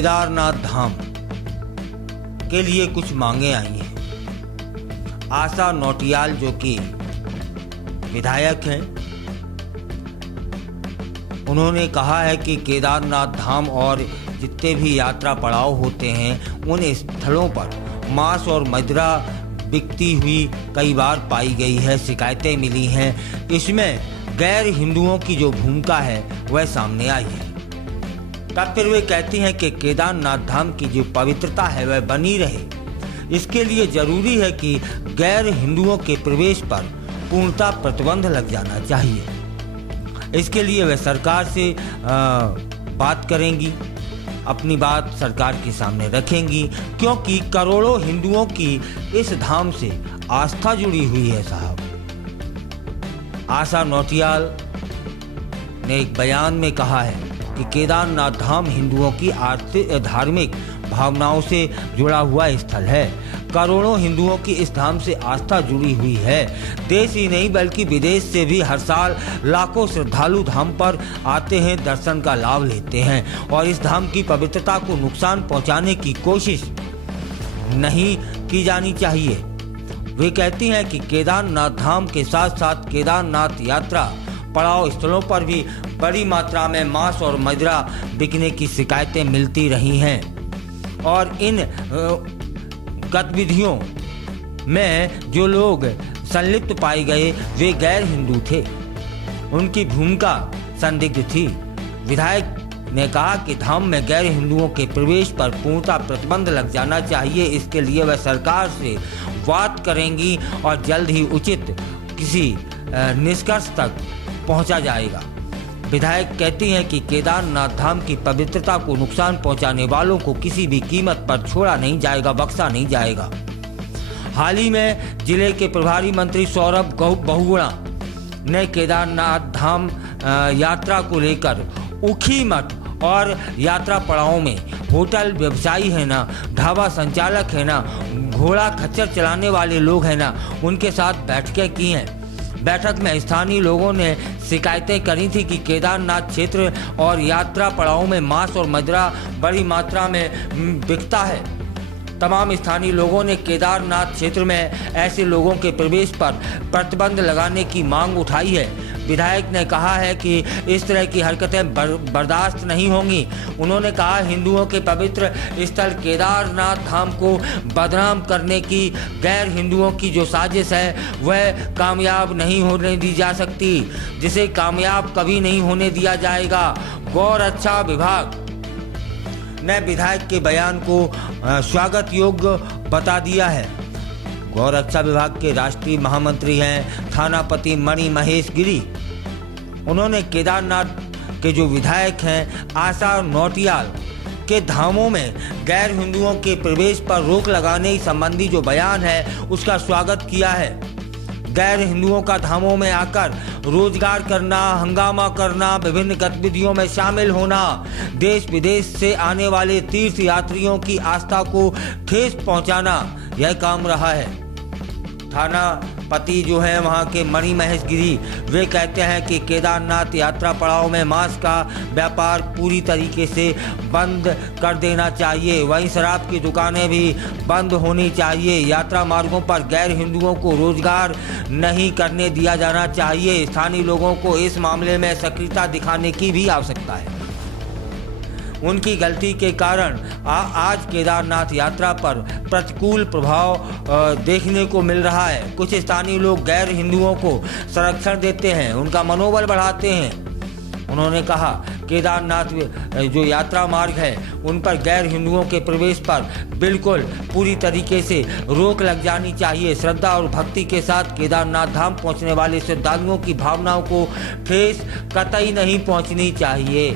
केदारनाथ धाम के लिए कुछ मांगे आई हैं। आशा नौटियाल जो कि विधायक हैं, उन्होंने कहा है कि केदारनाथ धाम और जितने भी यात्रा पड़ाव होते हैं उन स्थलों पर मांस और मदिरा बिकती हुई कई बार पाई गई है, शिकायतें मिली हैं। इसमें गैर हिंदुओं की जो भूमिका है वह सामने आई है। तब फिर वे कहती हैं कि केदारनाथ धाम की जो पवित्रता है वह बनी रहे, इसके लिए जरूरी है कि गैर हिंदुओं के प्रवेश पर पूर्णतः प्रतिबंध लग जाना चाहिए। इसके लिए वे सरकार से बात करेंगी, अपनी बात सरकार के सामने रखेंगी, क्योंकि करोड़ों हिंदुओं की इस धाम से आस्था जुड़ी हुई है साहब। आशा नौटियाल ने एक बयान में कहा है कि केदारनाथ धाम हिंदुओं की आर्थिक धार्मिक भावनाओं से जुड़ा हुआ स्थल है। करोड़ों हिंदुओं की इस धाम से आस्था जुड़ी हुई है। देश ही नहीं बल्कि विदेश से भी हर साल लाखों श्रद्धालु धाम पर आते हैं, दर्शन का लाभ लेते हैं और इस धाम की पवित्रता को नुकसान पहुंचाने की कोशिश नहीं की जानी चाहिए। वे कहती हैं कि केदारनाथ धाम के साथ साथ केदारनाथ यात्रा पड़ाव स्थलों पर भी बड़ी मात्रा में मांस और मदिरा बिकने की शिकायतें मिलती रही हैं और इन गतिविधियों में जो लोग संलिप्त पाए गए वे गैर हिंदू थे, उनकी भूमिका संदिग्ध थी। विधायक ने कहा कि धाम में गैर हिंदुओं के प्रवेश पर पूर्णतः प्रतिबंध लग जाना चाहिए। इसके लिए वह सरकार से बात करेंगी और जल्द ही उचित किसी निष्कर्ष तक पहुंचा जाएगा। विधायक कहती हैं कि केदारनाथ धाम की पवित्रता को नुकसान पहुंचाने वालों को किसी भी कीमत पर छोड़ा नहीं जाएगा, बख्शा नहीं जाएगा। हाल ही में जिले के प्रभारी मंत्री सौरभ बहुगुणा ने केदारनाथ धाम यात्रा को लेकर ऊखी मठ और यात्रा पड़ावों में होटल व्यवसायी है ना, ढाबा संचालक है ना, घोड़ा खच्चर चलाने वाले लोग हैं ना, उनके साथ बैठकें की हैं। बैठक में स्थानीय लोगों ने शिकायतें करी थी कि केदारनाथ क्षेत्र और यात्रा पड़ावों में मांस और मदिरा बड़ी मात्रा में बिकता है। तमाम स्थानीय लोगों ने केदारनाथ क्षेत्र में ऐसे लोगों के प्रवेश पर प्रतिबंध लगाने की मांग उठाई है। विधायक ने कहा है कि इस तरह की हरकतें बर्दाश्त नहीं होंगी। उन्होंने कहा हिंदुओं के पवित्र स्थल केदारनाथ धाम को बदनाम करने की गैर हिंदुओं की जो साजिश है वह कामयाब नहीं होने दी जा सकती, जिसे कामयाब कभी नहीं होने दिया जाएगा। गौरक्षा विभाग ने विधायक के बयान को स्वागत योग्य बता दिया है। गौरक्षा विभाग के राष्ट्रीय महामंत्री हैं थानापति मणि महेश गिरी। उन्होंने केदारनाथ के जो विधायक हैं आशा नौटियाल के धामों में गैर हिंदुओं के प्रवेश पर रोक लगाने संबंधी जो बयान है उसका स्वागत किया है। गैर हिंदुओं का धामों में आकर रोजगार करना, हंगामा करना, विभिन्न गतिविधियों में शामिल होना, देश विदेश से आने वाले तीर्थ यात्रियों की आस्था को ठेस पहुंचाना, यह काम रहा है। थानापति जो है वहाँ के मणि महेश गिरी, वे कहते हैं कि केदारनाथ यात्रा पड़ाव में मांस का व्यापार पूरी तरीके से बंद कर देना चाहिए। वहीं शराब की दुकानें भी बंद होनी चाहिए। यात्रा मार्गों पर गैर हिंदुओं को रोजगार नहीं करने दिया जाना चाहिए। स्थानीय लोगों को इस मामले में सक्रियता दिखाने की भी आवश्यकता है। उनकी गलती के कारण आज केदारनाथ यात्रा पर प्रतिकूल प्रभाव देखने को मिल रहा है। कुछ स्थानीय लोग गैर हिंदुओं को संरक्षण देते हैं, उनका मनोबल बढ़ाते हैं। उन्होंने कहा केदारनाथ जो यात्रा मार्ग है उन पर गैर हिंदुओं के प्रवेश पर बिल्कुल पूरी तरीके से रोक लग जानी चाहिए। श्रद्धा और भक्ति के साथ केदारनाथ धाम पहुंचने वाले श्रद्धालुओं की भावनाओं को ठेस कतई नहीं पहुंचनी चाहिए।